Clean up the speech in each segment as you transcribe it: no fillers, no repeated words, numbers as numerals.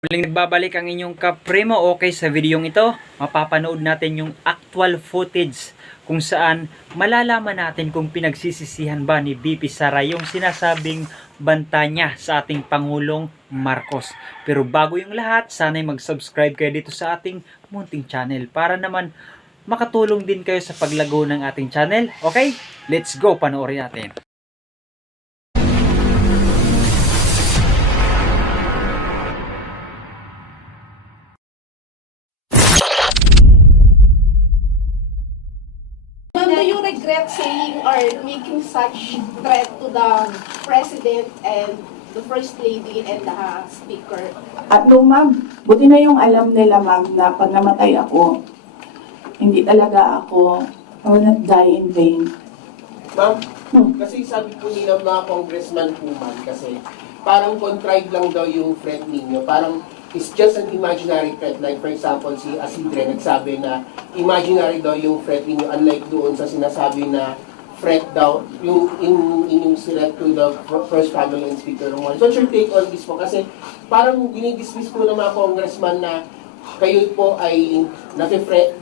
Muling nagbabalik ang inyong kaprimo. Okay, sa videong ito, mapapanood natin yung actual footage kung saan malalaman natin kung pinagsisisihan ba ni VP Sara yung sinasabing banta niya sa ating Pangulong Marcos. Pero bago yung lahat, sana'y mag-subscribe kayo dito sa ating munting channel para naman makatulong din kayo sa paglago ng ating channel. Okay, let's go, panoorin natin. Do you regret saying or making such threat to the President and the First Lady and the Speaker? No, ma'am. Buti na yung alam nila, ma'am, na pag namatay ako, hindi talaga ako, I will not die in vain. Ma'am, kasi sabi po nila mga congressman po, ma'am, kasi parang contrived lang daw yung threat ninyo. Parang it's just an imaginary threat. Like for example, si Asidre nagsabi na imaginary daw yung threat ninyo, unlike doon sa sinasabi na threat daw, yung inyong threat to the First Family and Speaker Romualdez. What's your take on this po? Kasi parang dinidismiss po ng mga congressman na kayo po ay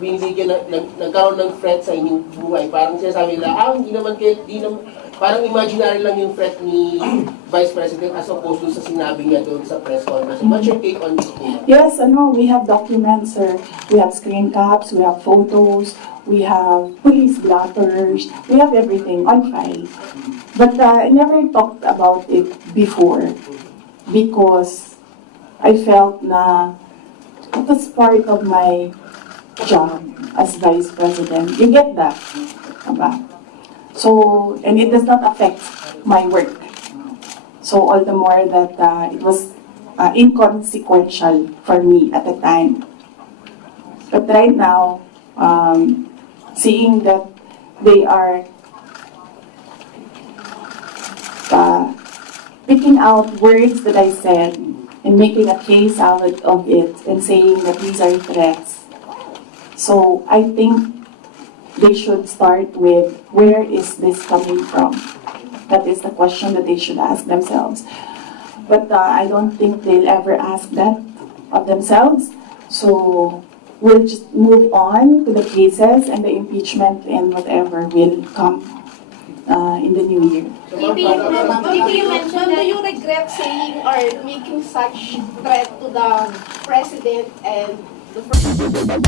binibigyan nagkaroon ng threat sa inyong buhay. Parang sinasabi nila, hindi naman kayo, parang imaginary lang yung threat ni Vice President as opposed to sa sinabi niya doon sa press conference. What's your take on this? Yes, we have documents, sir. We have screen caps, we have photos, we have police blotters, we have everything on file. But I never talked about it before because I felt na it was part of my job as Vice President. You get that? Diba? So, and it does not affect my work. So, all the more that it was inconsequential for me at the time. But right now, seeing that they are picking out words that I said and making a case out of it and saying that these are threats. So, I think they should start with, where is this coming from? That is the question that they should ask themselves. But I don't think they'll ever ask that of themselves. So we'll just move on to the cases and the impeachment and whatever will come in the new year. Do you regret saying or making such threat to the President and the First Lady?